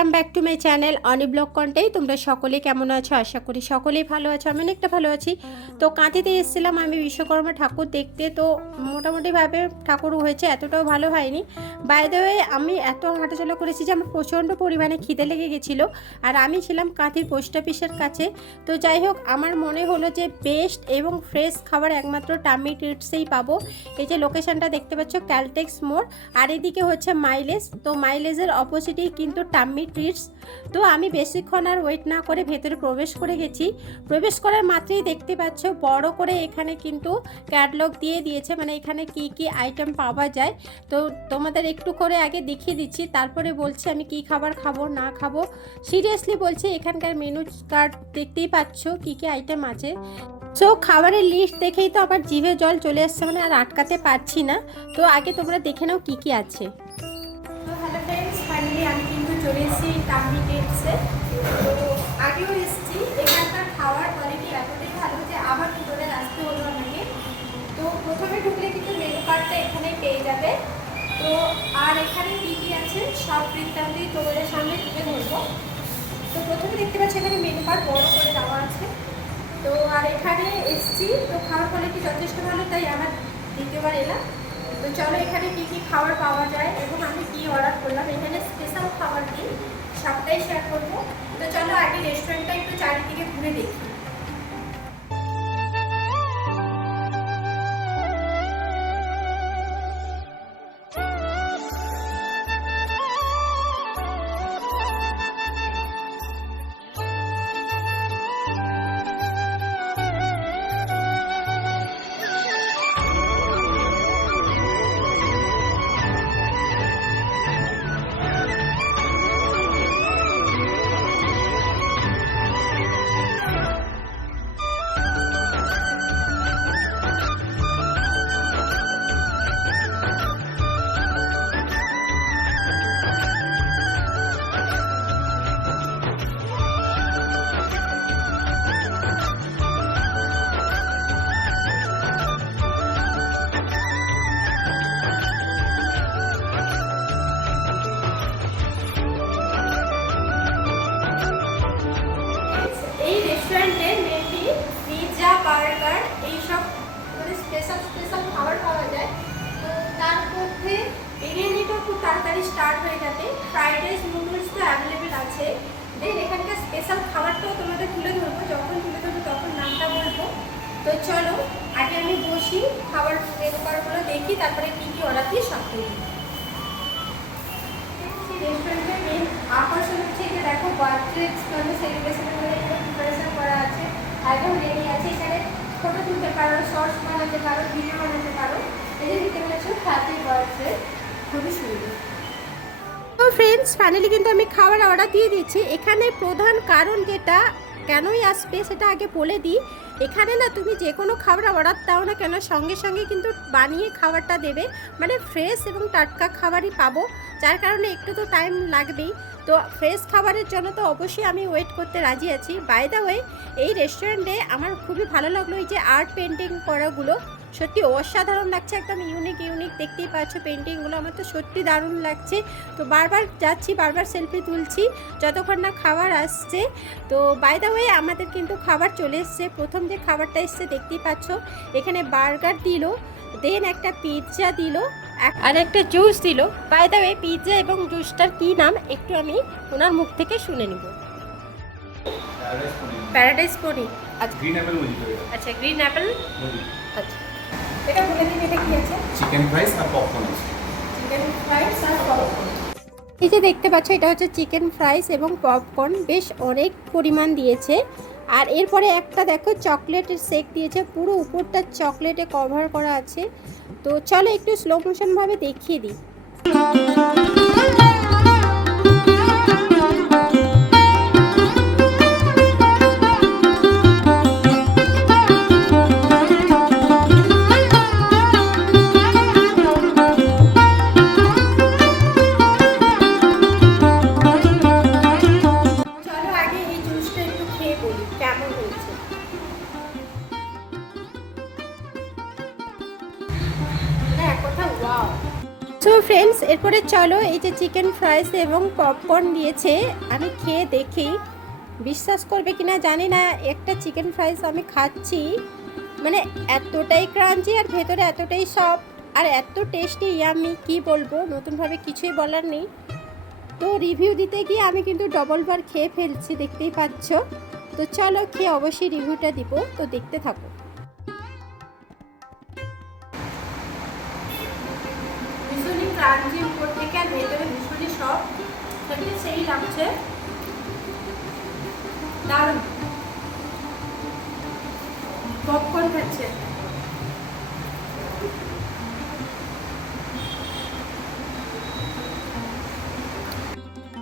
Welcome back to my channel Oni blog Contai তোমরা সকলে কেমন আছো? আশা করি সকলেই ভালো আছো। আমি অনেকটা ভালো আছি। তো কাঁথিতে এসেছিলাম আমি বিশ্বকর্মা ঠাকুর দেখতে। তো মোটামুটিভাবে ঠাকুর হয়েছে, এতটাও ভালো হয়নি। বাইরে আমি এত হাঁটাচলা করেছি যে আমার প্রচণ্ড পরিমাণে খিদে লেগে গেছিল। আর আমি ছিলাম কাঁথির পোস্ট অফিসের কাছে। তো যাই হোক, আমার মনে হলো যে বেস্ট এবং ফ্রেশ খাবার একমাত্র টামি ট্রিটসেই পাবো। এই যে লোকেশানটা দেখতে পাচ্ছ ক্যালটেক্স মোড়। আর এদিকে হচ্ছে মাইলেজ তো মাইলেজের অপোজিটেই কিন্তু টাম্মি ট্রিটস তো আমি বেশিক্ষণ আর ওয়েট না করে ভেতরে প্রবেশ করে গেছি। প্রবেশ করার মাত্রই দেখতে পাচ্ছ বড় করে এখানে কিন্তু ক্যাটলগ দিয়ে দিয়েছে। মানে এখানে কি কি আইটেম পাওয়া যায়। তো তোমাদের একটু করে আগে দেখিয়ে দিচ্ছি। তারপরে বলছি আমি কি খাবার খাব, না খাব। সিরিয়াসলি বলছি এখানকার মেনু কার্ড দেখতেই পাচ্ছ কি কি আইটেম আছে। সো খাবারের লিস্ট দেখেই তো আমার জিভে জল চলে আসছে মানে আর আটকাতে পারছি না। তো আগে তোমরা দেখে নাও কি কি আছে। চলে এসেছি। টাম্বি গেটসে তো আগেও এসেছি। এখানকার খাওয়ার কোয়ালিটি এতটাই ভালো যে আবার ভিতরে আসতে হলো আমাকে। তো প্রথমে ঢুকলে কিন্তু মেনু কার্ডটা এখানে পেয়ে যাবে। তো আর এখানে কী কী আছে সব বৃত্তান্তই তোমাদের সামনে তুলে ধরবো। তো প্রথমে দেখতে পাচ্ছি এখানে মেনু কার্ড বড় করে দেওয়া আছে। তো আর এখানে এসছি। তো খাওয়ার কোয়ালিটি যথেষ্ট ভালো, তাই আমার দ্বিতীয়বার এলাম। তো চলো এখানে কী কী খাবার পাওয়া যায় এবং আমি কী অর্ডার করলাম? এখানে স্পেশাল খাবার দিই সবটাই শেয়ার করব। তো চলো আগে রেস্টুরেন্টটা একটু চারিদিকে ঘুরে দেখি। স্পেশাল খাবার পাওয়া যায়। তো তার মধ্যে বিরিয়ানিটাও খুব তাড়াতাড়ি স্টার্ট হয়ে যাবে। ফ্রাইড রাইস নুডলস তো অ্যাভেলেবেল আছে। দেন এখানকার স্পেশাল খাবারটাও তোমাদের তুলে ধরবো। যখন তুলে ধরবো তখন নামটা বলব। তো চলো, আগে আমি বসি, খাবার কার্ডগুলো দেখি, তারপরে কী কী অর্ডার দিয়ে সব তৈরি রেস্টুরেন্টের মেন আকর্ষণ হচ্ছে যে দেখো বার্থডে মানে সেলিব্রেশনের জন্য প্রিপারেশন করা আছে। একদম রেডি আছে। এখানে ফটো তুলতে পারো শর্টস বানাতে পারো ভিডিও বানাতে পারো। যে দেখতে পাচ্ছ হ্যাপি বার্থডে খুবই সুন্দর। তো ফ্রেন্ডস ফাইনালি কিন্তু আমি খাবার অর্ডার দিয়ে দিচ্ছি এখানে প্রধান কারণ যেটা, কেনই আসবে সেটা আগে বলে দিই। এখানে না, তুমি যে কোনো খাবার অর্ডার দাও না কেন, সঙ্গে সঙ্গে কিন্তু বানিয়ে খাবারটা দেবে। মানে ফ্রেশ এবং টাটকা খাবারই পাবো। যার কারণে একটু তো টাইম লাগবেই। তো ফ্রেশ খাবারের জন্য তো অবশ্যই আমি ওয়েট করতে রাজি আছি। বাই দ্য ওয়ে এই রেস্টুরেন্টে আমার খুবই ভালো লাগল এই যে আর্ট পেন্টিং করাগুলো। সত্যি অসাধারণ লাগছে, একদম ইউনিক ইউনিক দেখতেই পাচ্ছ পেন্টিংগুলো আমার তো সত্যি দারুণ লাগছে। তো বারবার যাচ্ছি, বারবার সেলফি তুলছি, যতক্ষণ না খাবার আসছে। তো বাই দ্য ওয়ে আমাদের কিন্তু খাবার চলে এসছে। প্রথম যে খাবারটা এসছে, দেখতেই পাচ্ছ, এখানে বার্গার দিল দেন একটা পিৎজা দিল। আর একটা জুস দিল। বাই দ্য ওয়ে পিৎজা এবং জুসটার কী নাম একটু আমি ওনার মুখ থেকে শুনে নিব। প্যারাডাইস পনির আচ্ছা। গ্রিন অ্যাপেল মজিটো আচ্ছা গ্রিন অ্যাপেল আচ্ছা। এটা বলে দিন এটা কি আছে? চিকেন ফ্রাইস আর পপকর্ন চিকেন ফ্রাইস আর পপকর্ন এই যে দেখতে পাচ্ছ এটা হচ্ছে চিকেন ফ্রাইস এবং পপকর্ন বেশ অনেক পরিমাণ দিয়েছে। আর এরপরে একটা দেখো চকলেটের শেক দিয়েছে। পুরো উপরটা চকলেটে কভার করা আছে। তো চলো একটু স্লো মোশনভাবে দেখিয়ে দিই। ফ্রেন্ডস এরপরে চলো এই যে চিকেন ফ্রাইস এবং পপকর্ন দিয়েছে আমি খেয়ে দেখি, বিশ্বাস করবে কিনা জানি না, একটা চিকেন ফ্রাইস আমি খাচ্ছি। মানে এতটাই ক্রাঞ্চি আর ভেতরে এতটাই সফট আর এত টেস্টি আমি কি বলব? নতুনভাবে কিছুই বলার নেই। তো রিভিউ দিতে গিয়ে আমি কিন্তু ডবল বার খেয়ে ফেলছি, দেখতেই পাচ্ছ। তো চলো খেয়ে অবশ্যই রিভিউটা দিব। তো দেখতে থাকো। ক্রাঞ্চি উপর থেকে আর ভেতরে ভীষণই সব খেতে সেই লাগছে। দারুণ। পপকর্ন খাচ্ছে।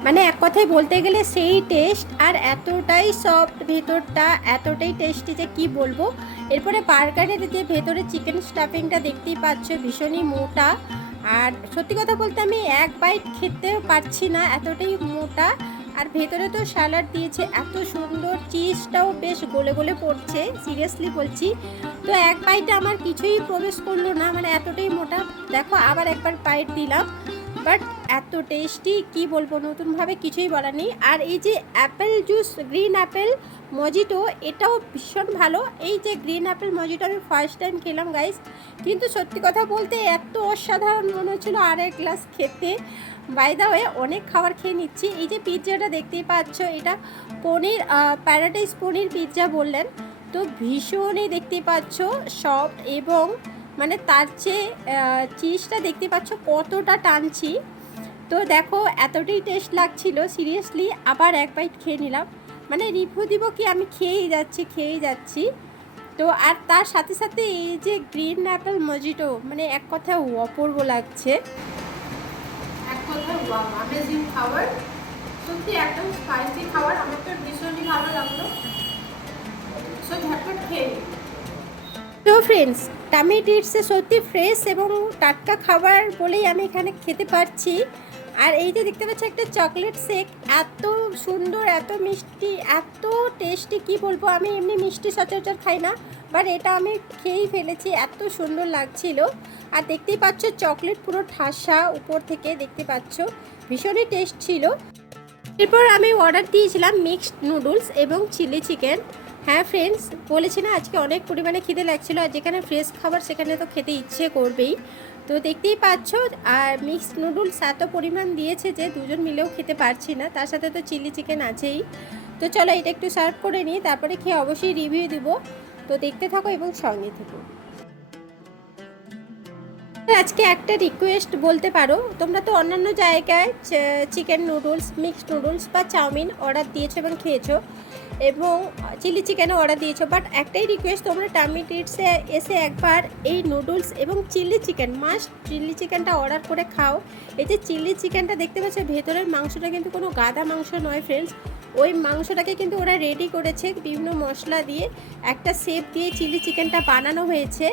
মানে এক কথায় বলতে গেলে সেই টেস্ট আর এতটাই সফট ভেতরটা, এতটাই টেস্টি যে কি বলব? এরপরে বার্গারের যে ভেতরে চিকেন স্টাফিংটা দেখতেই পাচ্ছ, ভীষণই মোটা। আর সত্যি কথা বলতে আমি এক বাইট খেতে পারছি না, এতটাই মোটা। আর ভেতরে তো স্যালাড দিয়েছে, এত সুন্দর চিজটাও বেশ গলে গলে পড়ছে সিরিয়াসলি বলছি। তো এক বাইটে আমার কিছুই প্রবেশ করল না মানে এতটাই মোটা। দেখো, আবার একবার বাইট দিলাম বাট এত টেস্টি কি বলব, নতুনভাবে কিছুই বলা নেই। আর এই যে apple juice green apple mojito, এটাও ভীষণ ভালো। এই যে গ্রিন অ্যাপেল মজিটো আমি ফার্স্ট টাইম খেলাম গাইস কিন্তু সত্যি কথা বলতে এত অসাধারণ মনে হচ্ছিল আর এক গ্লাস খেতে। বাইদা হয়ে অনেক খাবার খেয়ে নিচ্ছি। এই যে পিৎজাটা দেখতেই পাচ্ছ, এটা পনির প্যারাডাইস পনির পিৎজা বললেন। তো ভীষণই দেখতে পাচ্ছ সফট এবং মানে তার চেয়ে চিজটা দেখতে পাচ্ছ কতটা টানছি। তো দেখো, এতটাই টেস্ট লাগছিল সিরিয়াসলি আবার এক বাইট খেয়ে নিলাম। মানে রিভিউ দিব কি? আমি খেয়েই যাচ্ছি খেয়েই যাচ্ছি। তো আর তার সাথে সাথে এই যে গ্রিন অ্যাপেল মজিটো মানে এক কথায় অপূর্ব লাগছে। এক কথায় অ্যামেজিং খাবার। সত্যি একদম স্পাইসি খাবার। আমার তো ভীষণই ভালো লাগল। সো ঝটপট খেয়ে তো ফ্রেন্ডস টামি ডিটসে সত্যি ফ্রেশ এবং টাটকা খাবার বলেই আমি এখানে খেতে পারছি। আর এই যে দেখতে পাচ্ছি একটা চকলেট শেক এত সুন্দর, এত মিষ্টি, এত টেস্টি কি বলব? আমি এমনি মিষ্টি সচরাচর খাই না বাট এটা আমি খেয়েই ফেলেছি, এত সুন্দর লাগছিল। আর দেখতেই পাচ্ছ চকলেট পুরো ঠাসা উপর থেকে দেখতে পাচ্ছ, ভীষণই টেস্ট ছিল। এরপর আমি অর্ডার দিয়েছিলাম মিক্সড নুডলস এবং চিলি চিকেন হ্যাঁ ফ্রেন্ডস বলেছি না, আজকে অনেক পরিমাণে খিদে লাগছিল, আর যেখানে ফ্রেশ খাবার, সেখানে তো খেতে ইচ্ছে করবেই। তো দেখতেই পাচ্ছ, আর মিক্সড নুডলস এত পরিমাণ দিয়েছে যে দুজন মিলেও খেতে পারছি না। তার সাথে তো চিলি চিকেন আছেই। তো চলো এটা একটু সার্ভ করে নিই, তারপরে খেয়ে অবশ্যই রিভিউ দিব। তো দেখতে থাকো এবং সঙ্গে থেকো। আজকে একটা রিকোয়েস্ট বলতে পারো, তোমরা তো অন্যান্য জায়গায় চিকেন নুডলস মিক্সড নুডলস বা চাউমিন অর্ডার দিয়েছ এবং খেয়েছো। এবং চিলি চিকেনও অর্ডার দিয়েছ বাট একটাই রিকোয়েস্ট তোমরা টামি টিটসে এসে একবার এই নুডলস এবং চিলি চিকেন মাস্ট চিলি চিকেনটা অর্ডার করে খাও। এই যে চিলি চিকেনটা দেখতে পাচ্ছ, ভেতরের মাংসটা কিন্তু কোনো গাদা মাংস নয় ফ্রেন্ডস ওই মাংসটাকে কিন্তু ওরা রেডি করেছে বিভিন্ন মশলা দিয়ে। একটা শেপ দিয়ে চিলি চিকেনটা বানানো হয়েছে।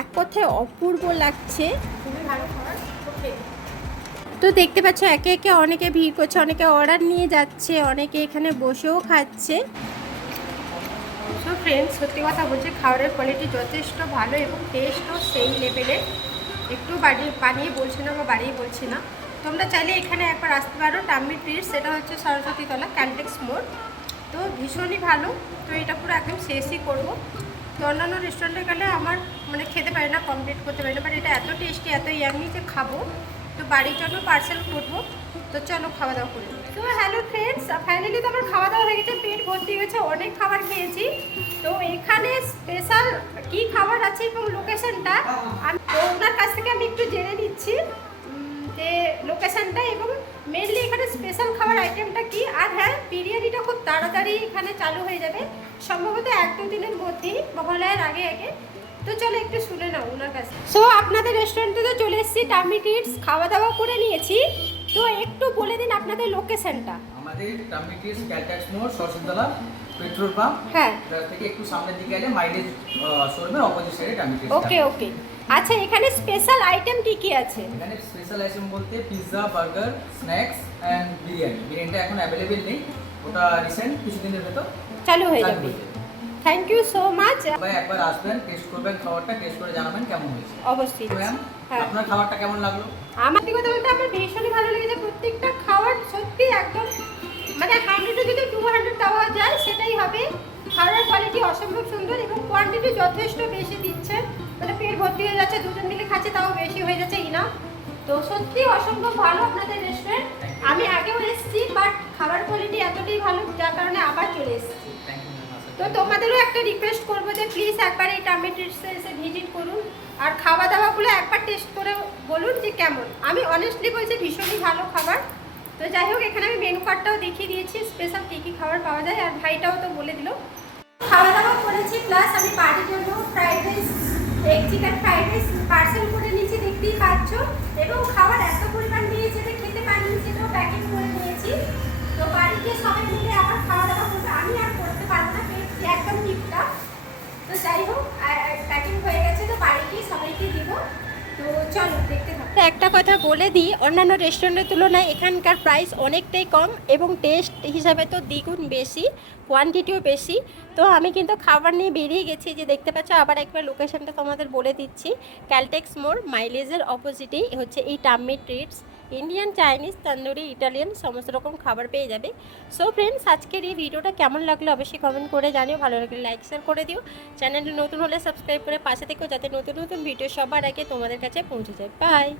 এক কথায় অপূর্ব লাগছে। খুবই ভালো খাবার? তো দেখতে পাচ্ছ, একে একে অনেকে ভিড় করছে, অনেকে অর্ডার নিয়ে যাচ্ছে, অনেকে এখানে বসেও খাচ্ছে। তো ফ্রেন্ডস সত্যি কথা বলছি, খাবারের কোয়ালিটি যথেষ্ট ভালো এবং টেস্টও সেই লেভেলের একটু বাড়িয়ে বানিয়ে বলছি না বা বাড়িয়ে বলছি না। তোমরা চাইলে এখানে একবার আসতে পারো টাম্মি ট্রিট সেটা হচ্ছে সরস্বতীতলা ক্যান্টেক্স মোড় তো ভীষণই ভালো। তো এটা পুরো একদম শেষই করব। তো অন্যান্য রেস্টুরেন্টে গেলে আমার মানে খেতে পারি না কমপ্লিট করতে পারি না বাট এটা এত টেস্টি এত ইয়ামি যে খাব। তো বাড়ির জন্য পার্সেল করব। তো চলো খাওয়া দাওয়া করি তো হ্যালো ফ্রেন্ডস ফাইনালি তো আমার খাওয়া দাওয়া হয়ে গেছে, পেট ভর্তি হয়েছে, অনেক খাবার খেয়েছি। তো এখানে স্পেশাল কি খাবার আছে এবং লোকেশনটা আমি তো ওনার কাছ থেকে আমি একটু জেনে নিচ্ছি যে লোকেশনটা এবং মেনলি এখানে স্পেশাল খাবার আইটেমটা কি? আর হ্যাঁ বিরিয়ানিটা খুব তাড়াতাড়ি এখানে চালু হয়ে যাবে। সম্ভবত এক দু দিনের মধ্যেই, মহালয়ার আগে আগে। তো চলো একটু শুনে নাও ওনার কাছে। সো আপনাদের রেস্টুরেন্টে তো চলে এসেছি টামি টিটস খাওয়া দাওয়া করে নিয়েছি। তো একটু বলে দিন আপনাদের লোকেশনটা আমাদের টামিটিস ক্যালটাক্স মোড় সরসতলা পেট্রোল পাম্প হ্যাঁ। থেকে একটু সামনের দিকে এলে মাইলেজ শোরুমের অপোজিট সাইডে টামিটিস ওকে ওকে আচ্ছা এখানে স্পেশাল আইটেম কি কি আছে? এখানে স্পেশাল আইটেম বলতে pizza burger snacks and biryani. বিরিয়ানিটা এখন অ্যাভেলেবেল নেই। ওটা রিসেন্ট কিছুদিনের ভেতর চালু হয়ে যাবে। থ্যাংক ইউ সো মাচ ভাই একবার আসবেন টেস্ট করবেন খাবারটা টেস্ট করে জানাবেন কেমন হয়েছে। অবশ্যই। ম্যাম হ্যাঁ। আপনার খাবারটা কেমন লাগল? আমার কথা বলতে আমার ভীষণই ভালো লেগেছে। প্রত্যেকটা খাবার সত্যি একদম মানে হান্ড্রেডে যদি টু হান্ড্রেড দেওয়া যায় সেটাই হবে। খাবারের কোয়ালিটি অসম্ভব সুন্দর এবং কোয়ান্টিটি যথেষ্ট বেশি দিচ্ছে। মানে পেট ভর্তি হয়ে যাচ্ছে দুজন মিলে খাচ্ছে তাও বেশি হয়ে যাচ্ছে ইনা তো সত্যি অসম্ভব ভালো আপনাদের রেস্টুরেন্ট আমি আগেও এসেছি বাট খাবার কোয়ালিটি এতটাই ভালো যার কারণে আবার চলে এসেছি। তো তোমাদেরও একটা রিকোয়েস্ট করব যে প্লিজ একবার এই টামেটিসে এসে ভিজিট করুন। আর খাওয়া দাওয়াগুলো একবার টেস্ট করে বলুন যে কেমন। আমি অনেস্টলি বলছি ভীষণই ভালো খাবার। তো যাই হোক, এখানে আমি মেনু কার্ডটাও দেখিয়ে দিয়েছি স্পেশাল কী কী খাবার পাওয়া যায়, আর ভাইটাও তো বলে দিল। খাওয়া দাওয়া করেছি প্লাস আমি বাড়ির জন্য fried rice egg chicken fried rice parcel করে নিয়েছি, দেখতেই পাচ্ছ। এবং খাবার এত পরিমাণ নিয়েছে যে বলে দিই, অন্যান্য রেস্টুরেন্টের তুলনায় এখানকার প্রাইস অনেকটাই কম এবং টেস্ট হিসাবে তো দ্বিগুণ বেশি কোয়ান্টিটিও বেশি। তো আমি কিন্তু খাবার নিয়ে বেরিয়ে গেছি যে দেখতে পাচ্ছ, আবার একবার লোকেশনটা তোমাদের বলে দিচ্ছি। ক্যালটেক্স মোড় মাইলেজের অপোজিটেই হচ্ছে এই tummy treats Indian Chinese tandoori Italian সমস্ত রকম খাবার পেয়ে যাবে। সো ফ্রেন্ডস আজকের এই ভিডিওটা কেমন লাগল অবশ্যই কমেন্ট করে জানিও। ভালো লাগলে লাইক শেয়ার করে দিও। চ্যানেলটি নতুন হলে সাবস্ক্রাইব করে পাশে থেকেও যাতে নতুন নতুন ভিডিও সবার আগে তোমাদের কাছে পৌঁছে যায়। বাই